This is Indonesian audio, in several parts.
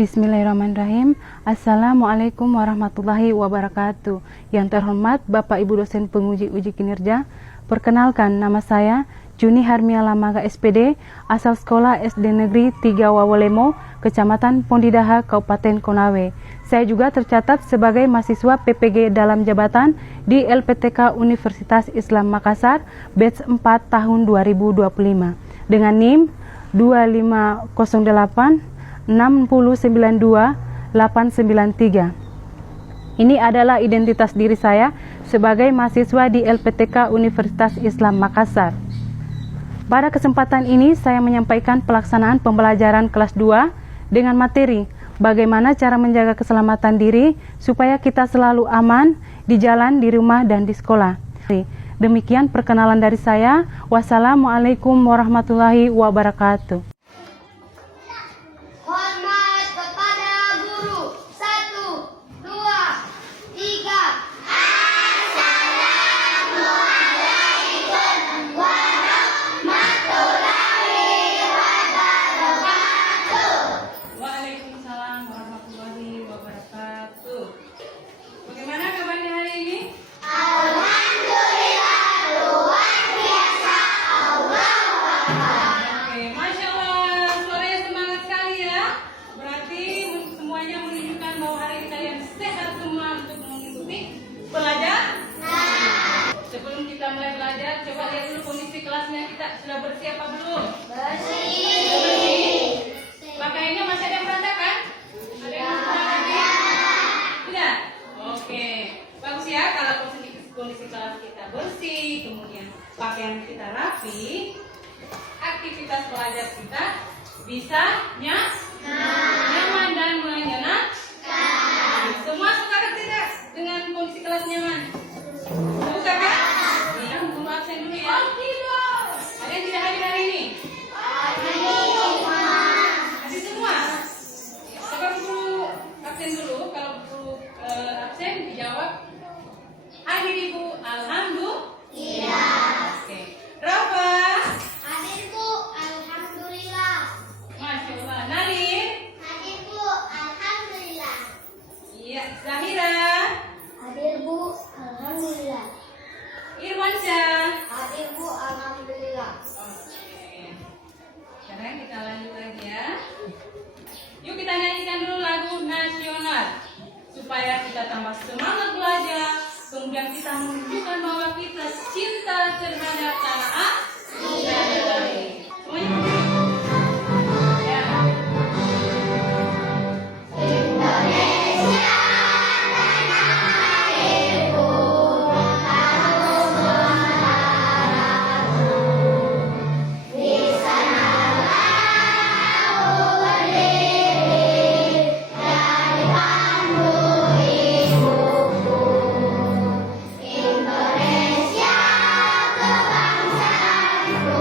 Bismillahirrahmanirrahim. Assalamualaikum warahmatullahi wabarakatuh. Yang terhormat Bapak Ibu dosen penguji uji kinerja, perkenalkan nama saya Juni Harmia Lamaga SPD, asal sekolah SD Negeri 3 Wawolemo, Kecamatan Pondidaha, Kabupaten Konawe. Saya juga tercatat sebagai mahasiswa PPG dalam jabatan di LPTK Universitas Islam Makassar, batch 4 tahun 2025, dengan NIM 2508 6092893. Ini adalah identitas diri saya sebagai mahasiswa di LPTK Universitas Islam Makassar. Pada kesempatan ini saya menyampaikan pelaksanaan pembelajaran kelas 2 dengan materi bagaimana cara menjaga keselamatan diri supaya kita selalu aman di jalan, di rumah, dan di sekolah. Demikian perkenalan dari saya. Wassalamualaikum warahmatullahi wabarakatuh. Sudah bersih apa belum? Bersih. Pakaiannya masih ada yang berantakan? Ada yang berantakan? Tidak? Oke. Bagus ya kalau kondisi kelas kita bersih, kemudian pakaian kita rapi, aktivitas belajar kita bisa nyaman dan menyenangkan. Semua suka tidak dengan kondisi kelas nyaman? Suka kan? Iya, tunggu absen dulu ya. Ada yang tidak hadir hari ini? Hadir semua? Kalau perlu absen dulu, kalau perlu absen dijawab hadir Ibu, alhamdulillah. Oke. Rafa? Hadir Bu, alhamdulillah. Masya Allah. Nalir? Hadir Bu, alhamdulillah. Iya. Zahira? Hadir Bu, alhamdulillah. Irwansyah? Hadir Bu, alhamdulillah. Oke. Sekarang kita lanjut lagi ya. Yuk kita nyanyikan dulu lagu nasional supaya kita tambah semangat belajar. Kemudian kita menunjukkan bahwa kita cinta terhadap tanah air. Semuanya. Ya. Indonesia, kebangsaanku.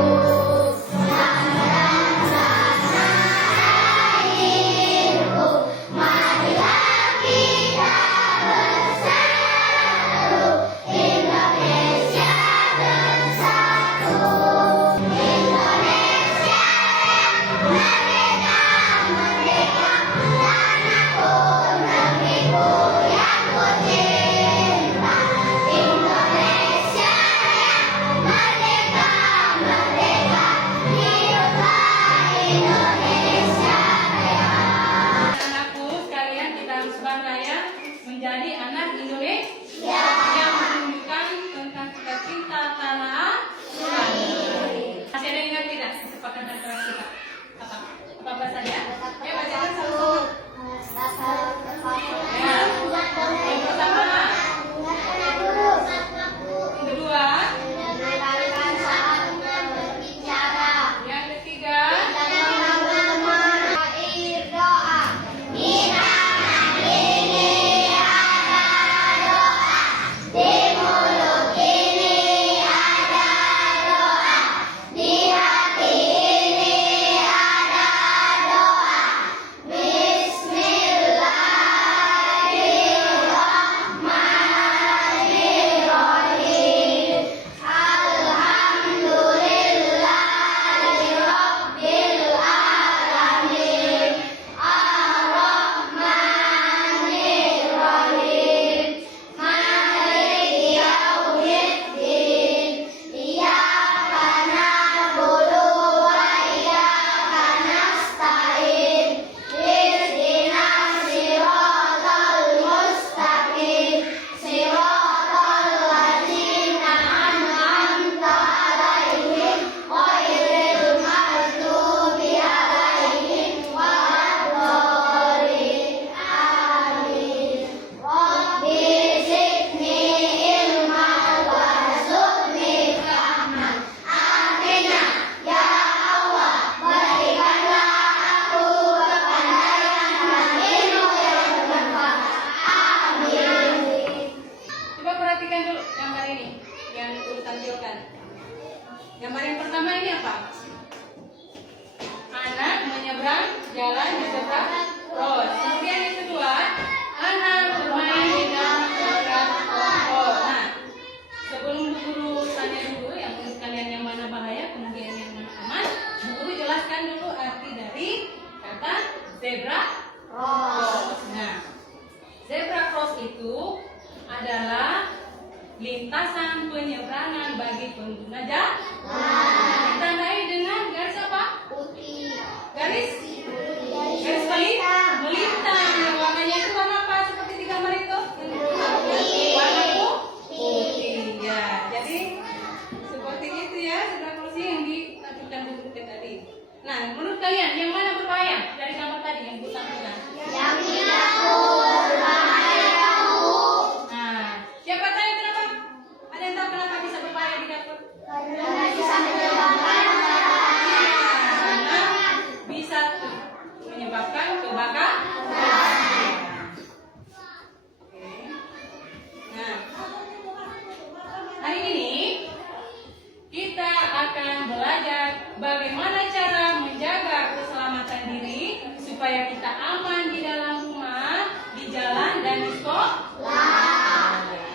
aman di dalam rumah, di jalan, dan di sekolah.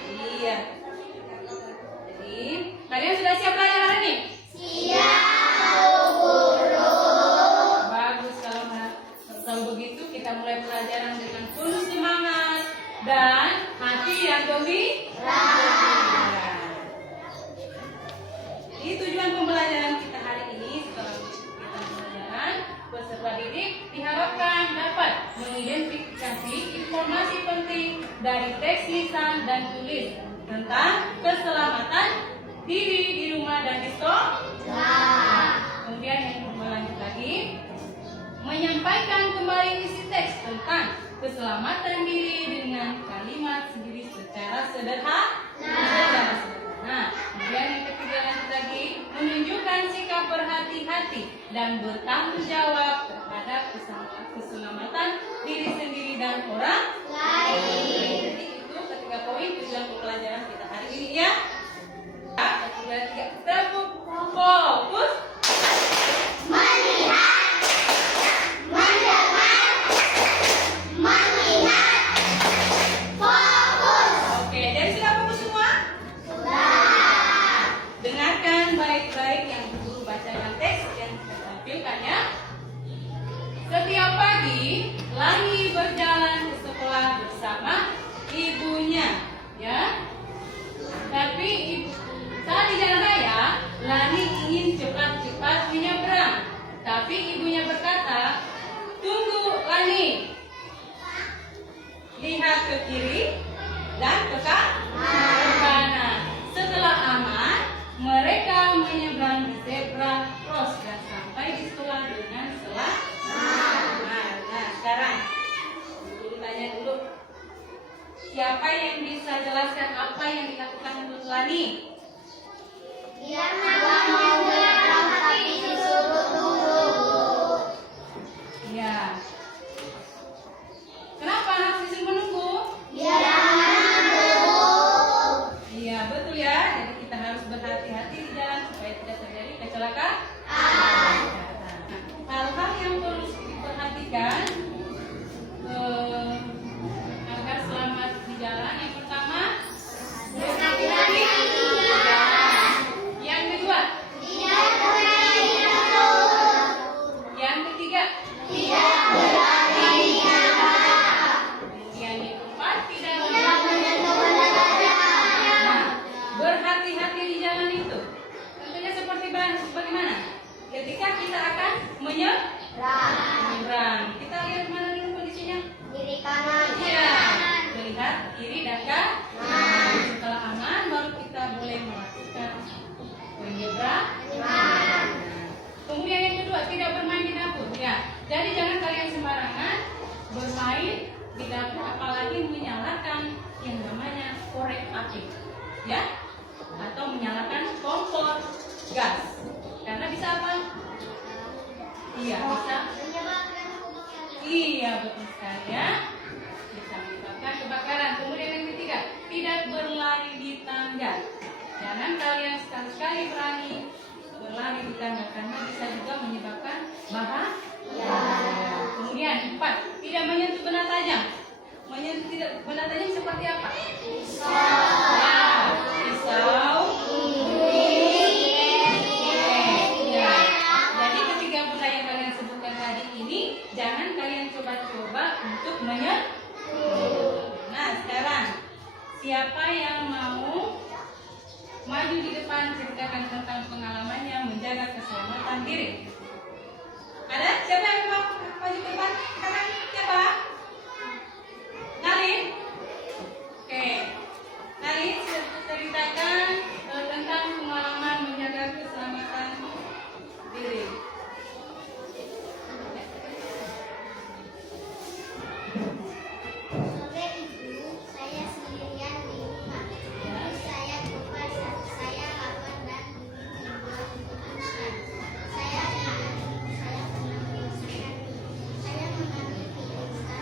Iya. Jadi, kalian sudah siap belajar hari ini? Bagus. Kalau begitu kita mulai pelajaran dengan penuh semangat dan hati yang gembira. Jadi tujuan pembelajaran kita hari ini setelah kita pembelajaran, peserta didik diharapkan dapat mengidentifikasi informasi penting dari teks lisan dan tulis tentang keselamatan diri di rumah dan di sekolah. Kemudian yang berlanjut lagi, menyampaikan kembali isi teks tentang keselamatan diri dengan kalimat sendiri secara sederhana. Kemudian yang ketiga lanjut lagi, menunjukkan sikap berhati-hati dan bertanggung jawab terhadap keselamatan diri sendiri dan orang lain. Jadi itu ketiga poin tujuan pembelajaran kita hari ini ya. Tiga, tepuk fokus. Oke, jadi sudah fokus semua? Dengarkan baik-baik yang guru bacakan teks yang kita tampilkan ya. Setiap pagi, Lani berjalan ke sekolah bersama ibunya, ya. Tapi saat di jalan raya, Lani ingin cepat-cepat menyeberang. Tapi ibunya berkata, "Tunggu, Lani. Lihat ke kiri dan ke kanan." Setelah aman, mereka menyeberang di zebra cross dan sampai di sekolah dengan selamat. Nah, sekarang guru tanya dulu, siapa yang bisa jelaskan apa yang dilakukan untuk Lani? Dia menyeberang tapi disuruh tunggu. Ya. Kenapa harus disuruh menunggu? Dia menunggu. Iya, betul ya. Jadi kita harus berhati-hati di jalan supaya tidak terjadi kecelakaan. Hal-hal yang perlu diperhatikan agar selamat di jalan. Yang pertama, berhati-hati di jalan. Yang kedua, Tidak berani takut. yang ketiga, Tidak berani nyerah. kemudian yang keempat, tidak Tidak menyentuh benda tajam. Nah, berhati-hati di jalan itu tentunya seperti bagaimana? Ketika kita akan menyeberang, kita lihat mana dulu kondisinya? Kiri kanan. Iya, melihat kiri dan kanan. Setelah aman, baru kita boleh melakukan menyeberang. Kemudian yang kedua, tidak bermain di dapur. Ya, jadi jangan kalian sembarangan bermain di dapur, apalagi menyalakan yang namanya korek api, ya, atau menyalakan kompor gas. Karena bisa apa? Iya, bisa. Menyebabkan kebakaran. Iya, betul sekali ya. Bisa menyebabkan kebakaran. Kemudian yang ketiga, tidak berlari di tangga. Jangan kalian sekali-sekali berani berlari di tangga karena bisa juga menyebabkan bahaya. Kemudian 4, tidak menyentuh benda tajam. Menyentuh benda tajam seperti apa? Ya, pisau. Ya. Jadi ketiga benda yang kalian sebutkan tadi ini jangan kalian coba-coba untuk menyentuh. Nah, sekarang siapa yang mau maju di depan ceritakan tentang pengalamannya menjaga keselamatan diri? Ada? Siapa yang mau maju ke depan? Sekarang siapa? Nalin? Oke. Nalin ceritakan tentang pengalaman menjaga keselamatan diri. Sore itu saya sendirian di rumah. Lalu saya lupa saat saya lapar dan ingin membuat mie instan. Saya dan adikku saya pernah menyelesaikan mie. Saya mengambil mie instan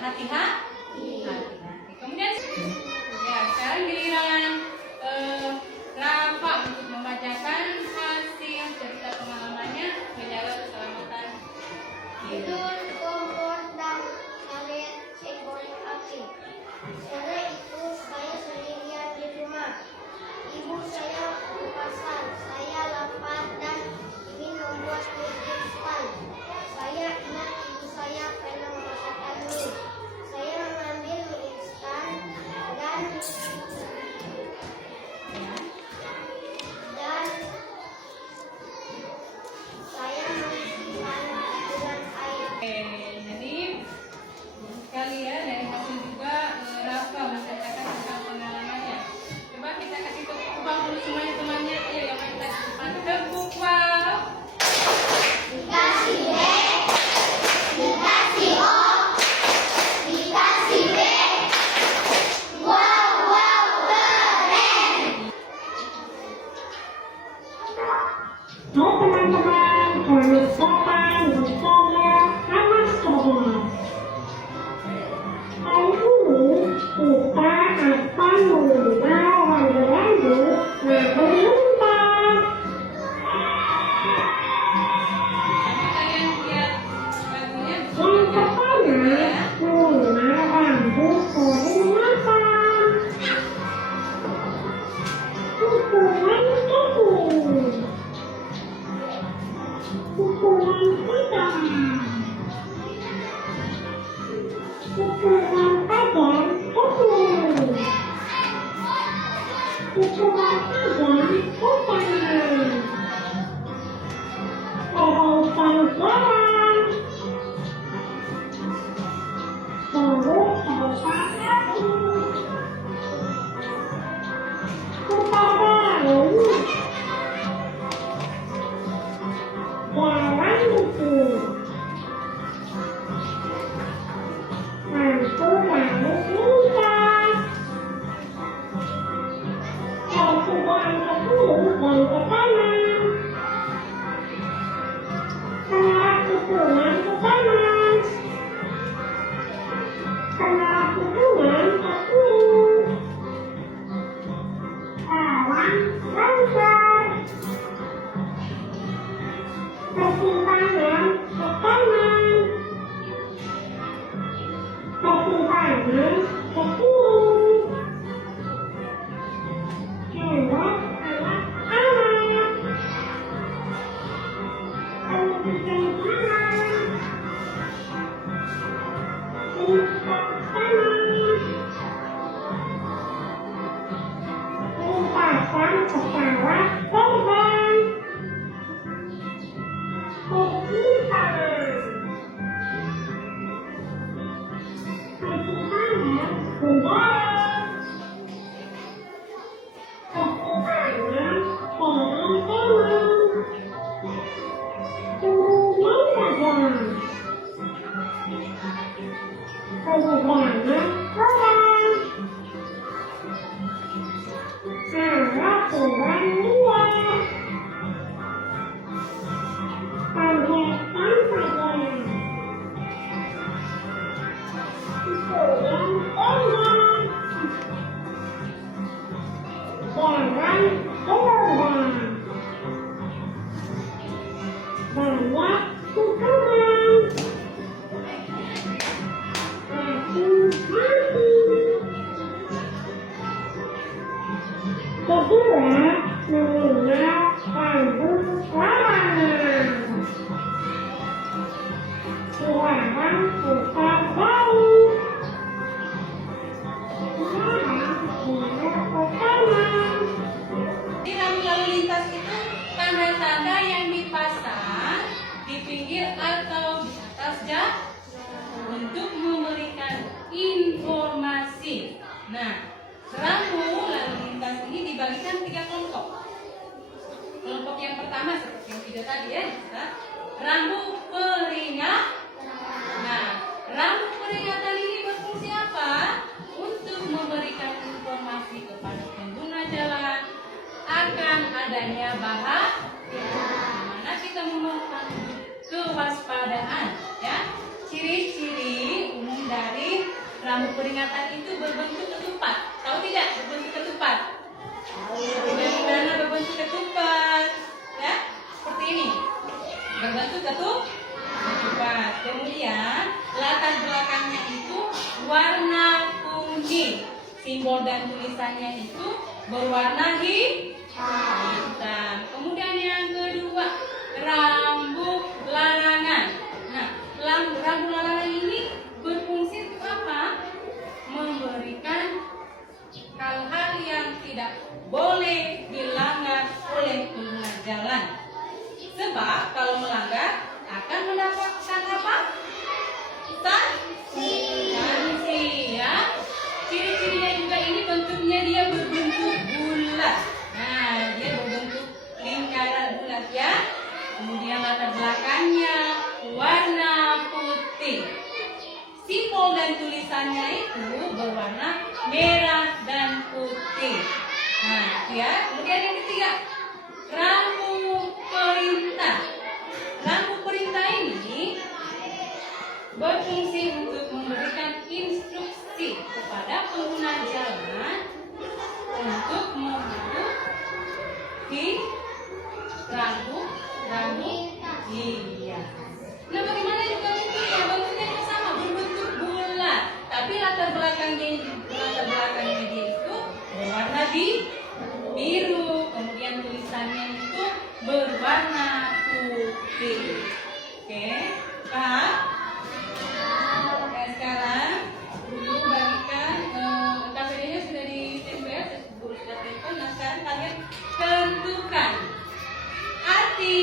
hati-hati. Kemudian ya sekarang giliran Rafa untuk membacakan hasil cerita pengalamannya menjaga keselamatan diri. Tidur, kompor, dan karet korek api. Sore itu saya sendirian di rumah. Ibu saya ke pasar. Saya lapar dan ingin membuat mie instan. Saya ingat ibu saya pernah memasakan mie. Saya mengambil mie instan dan saya mengisikan dengan air. Oke, jadi sekali ya dari hasil juga Rafa menceritakan tentang pengalamannya. Coba kita kasih tepuk tangan dulu semuanya temannya. Ayo yang main tadi depan tepuk wow. Dikasih B, dikasih O, dikasih B. Wow, wow, keren. Hai teman-teman, selamat datang di channel Anas Cerdas. Kali ini kita akan mengenal rambu-rambu lalu lintas. Kalian lihat lagunya Yang pertama, mengenal rambu peringatan. Ukuran kecil. Ukuran sedang. Ukuran tajam kecil. Ukuran tajam sedang. Perbaikan jalan. Terus perbaikan kaki. Putar balik. Jalan itu. Lampu lalu lintas. Persediaan ke kiri dan ke kanan. Pengarah tikungan ke kanan. Pengarah tikungan ke kiri. Awan lancar. Persimpangan ke kanan. Persimpangan ke kiri. Helok anak-anak. Pendidikan jalan. Lintas kanan. Lintasan pesawat terbang. Persimpangan. Persimpangan udara. Persimpangan teman-teman. Kemudian tajam. Penyeberangan orang. Arah jalan liar. Tanjakan saja. Ukuran pendek. Jalan gelombang. Banyak tikungan. Hati-hati. Kedua, mengenal rambu larangan. Dilarang putar balik. Dilarang belok ke kanan. Di rambu lalu lintas itu tanda-tanda yang dipasang di pinggir atau di atas jalan untuk memberikan informasi. Nah, rambu lalu lintas ini dibagikan 3 kelompok. Kelompok yang pertama seperti yang video tadi ya, rambu peringatan. Nah, rambu peringatan ini berfungsi apa? Untuk memberikan informasi kepada pengguna jalan akan adanya bahaya, dimana kita memerlukan kewaspadaan. Ya, ciri-ciri umum dari Rambut peringatan itu berbentuk ketupat. Tahu tidak berbentuk ketupat? Bagaimana berbentuk ketupat? Ya, seperti ini. Berbentuk ketupat. Kemudian latar belakangnya itu warna kuning. Simbol dan tulisannya itu berwarna hitam. Kemudian yang kedua, rambut larangan. Nah, rambut larangan ini berfungsi untuk apa? Memberikan hal-hal yang tidak boleh dilanggar oleh pengguna jalan. Sebab kalau melanggar akan mendapatkan apa? Sanksi, ya. Ciri-cirinya juga ini bentuknya dia berbentuk bulat. Nah, dia berbentuk lingkaran bulat ya. Kemudian latar belakangnya warna putih. Simbol dan tulisannya itu berwarna merah dan putih. Nah, ya. Kemudian yang ketiga, rambu perintah. Rambu perintah ini berfungsi untuk memberikan instruksi kepada pengguna jalan untuk mematuhi rambu. Iya. Nah, bagaimana juga bentuknya? Bentuknya juga sama, berbentuk bulat. Tapi latar belakangnya dia itu berwarna biru. Kemudian tulisannya itu berwarna putih. Oke, paham? Oke, sekarang guru bagikan KPD-nya sudah ditempel, guru sudah tempel. Nah, sekarang kalian tentukan arti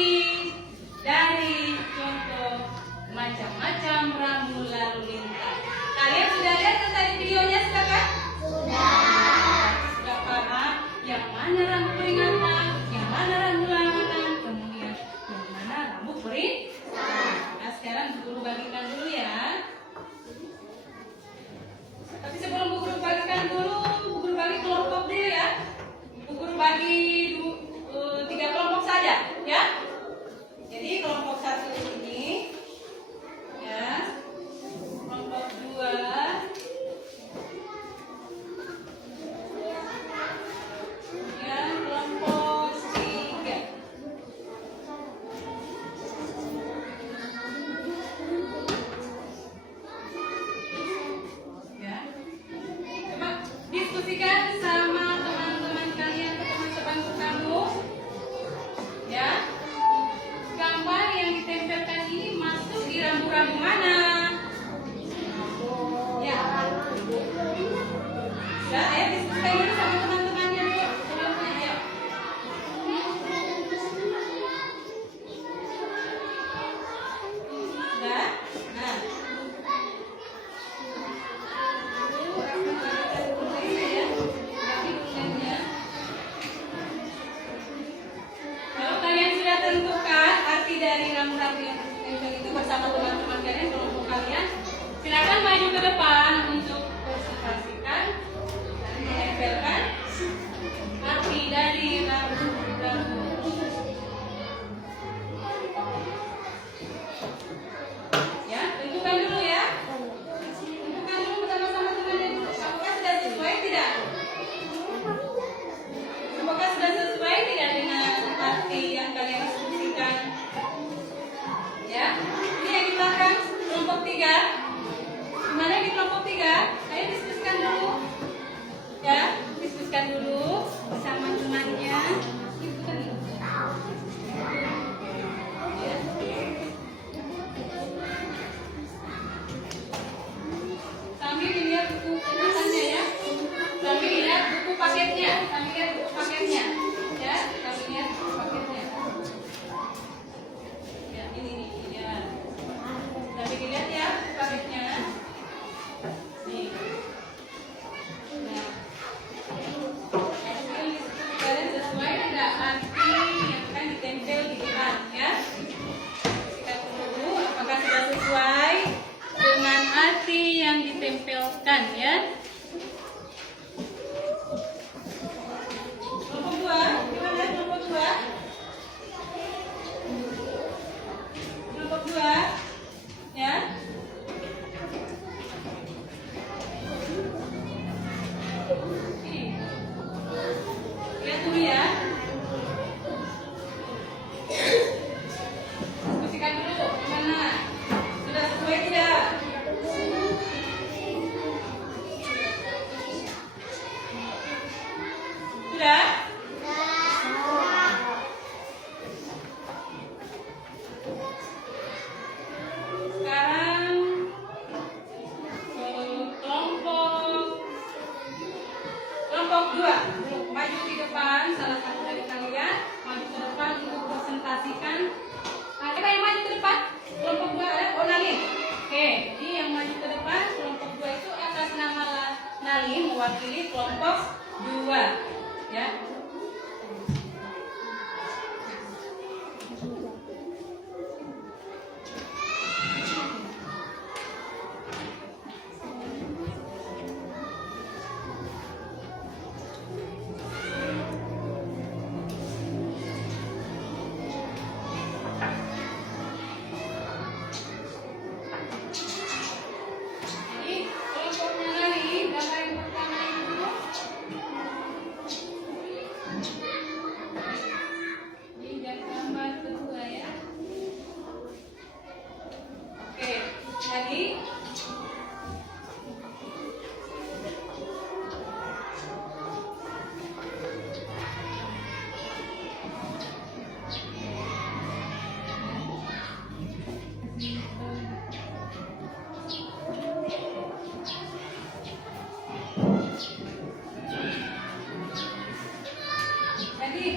dari contoh macam-macam rambu lalu lintas. Kalian sudah lihat kan tadi videonya, sudah kan? Sudah paham yang mana rambu peringatan, yang mana rambu larangan, kemudian yang mana rambu perintah. Nah, sekarang guru bagikan dulu ya. Tapi sebelum Bu Guru bagikan dulu, Bu Guru bagi kelompok dulu ya. Bu Guru bagi 3 kelompok saja ya. Jadi kelompok 1 ini ya, kelompok 2, kemudian kelompok 3. dua, maju di depan, salah satu dari kalian maju ke depan untuk presentasikan. Nah, siapa yang maju ke depan? Kelompok dua ada, oh Nalim. Oke, jadi yang maju ke depan kelompok dua itu atas nama Nalim mewakili kelompok dua, ya. Jadi kelompoknya Nalim, gambar yang pertama itu ini gambar kedua ya. Oke, jadi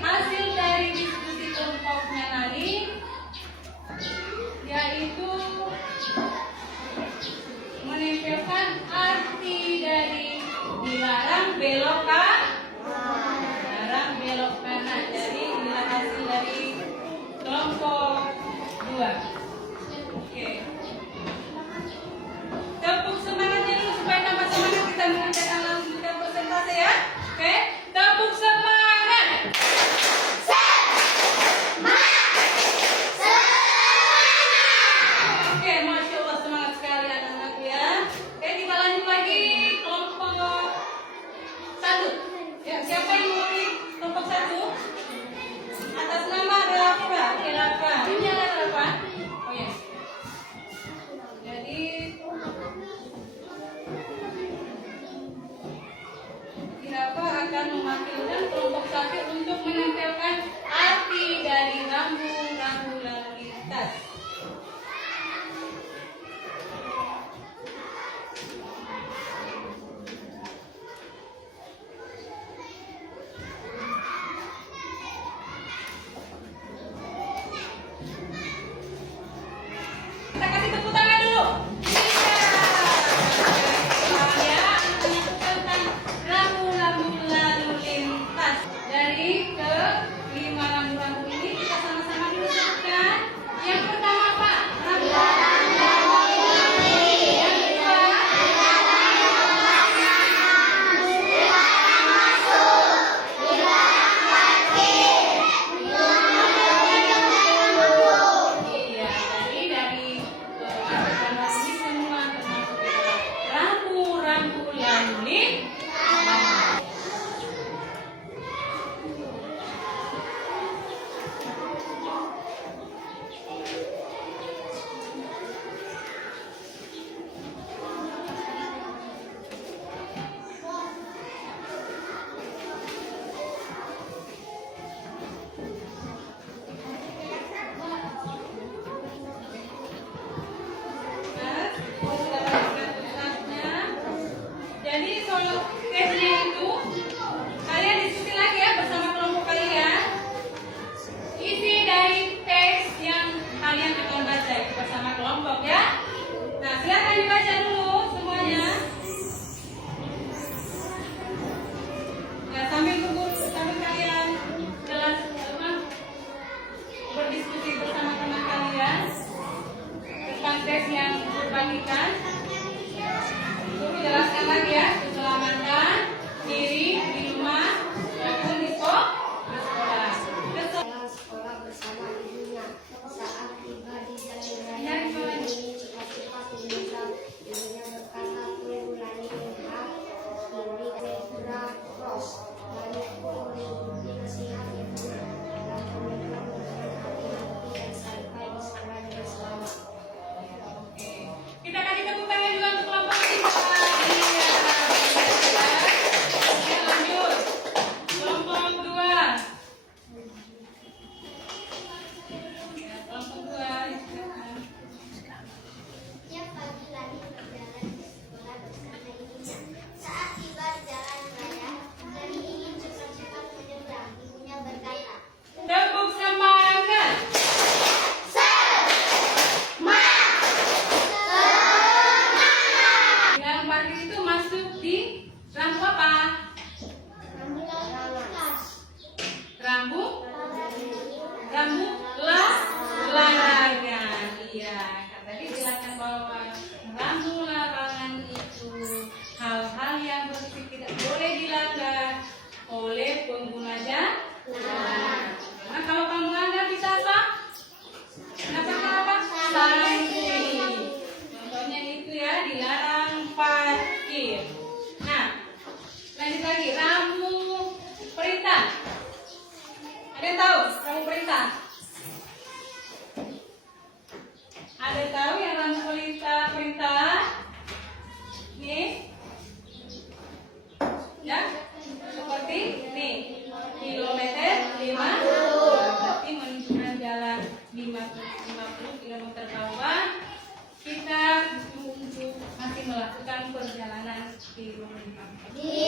hasil dari diskusi kelompoknya Nalim yaitu menempelkan arti dari dilarang belok kanan. Jadi inilah hasil dari kelompok 2. Oke. Tepuk semangatnya dulu supaya tambah semangat kita mengerjakan langsung kita presentasi ya. Oke, tepuk semangat. Oke, Masya Allah semangat sekali anak-anakku ya. Oke, kita lanjut lagi kelompok 1. Ya, siapa yang mewakili kelompok 1? Atas nama Rafa. Oke, Rafa. Ini ada Rafa. Oh ya. Jadi Rafa akan mewakilkan kelompok 1 untuk menempelkan arti dari rambu-rambu lalu lintas. Kita kasih tepuk tangan dulu. Iya. Ya, anak-anakku tentang rambu-rambu lalu lintas. Dari ke 5 rambu-rambu ini kita sama-sama dulu sebutkan. Yang pertama apa? Rambu-rambu. Yang kedua. Iya, jadi dari rambu-rambu ini semua termasuk di dalam rambu-rambu lalu lintas. Jadi soal tesnya itu kalian diskusi lagi ya bersama kelompok kalian. Isi dari teks yang kalian akan baca itu bersama kelompok ya. Nah, silakan dibaca dulu semuanya. Ya, sambil kalian jelas berdiskusi bersama teman kalian tentang tes yang dibagikan. Untuk dijelaskan lagi ya, keselamatan diri di rumah maupun di sekolah. Dalam sekolah bersama ibunya. Saat tiba di jalan raya, ini cepat-cepat meninggal. Ibunya berkata, tunggu Lani lihat. Ini zebra cross. Lani pun mengikuti nasihat ibunya. Dan meninggal dengan hati-hati dan sampai di sana dengan selamat. Kita kasih tepuk tangan juga untuk kelompok kita. Iya. perintah? Ada tahu yang lampu perintah? Nih. Ya, seperti nih. Kilometer 50. Berarti menunjukkan jalan 50 km bawah. Kita untuk masih melakukan perjalanan kilometer 50.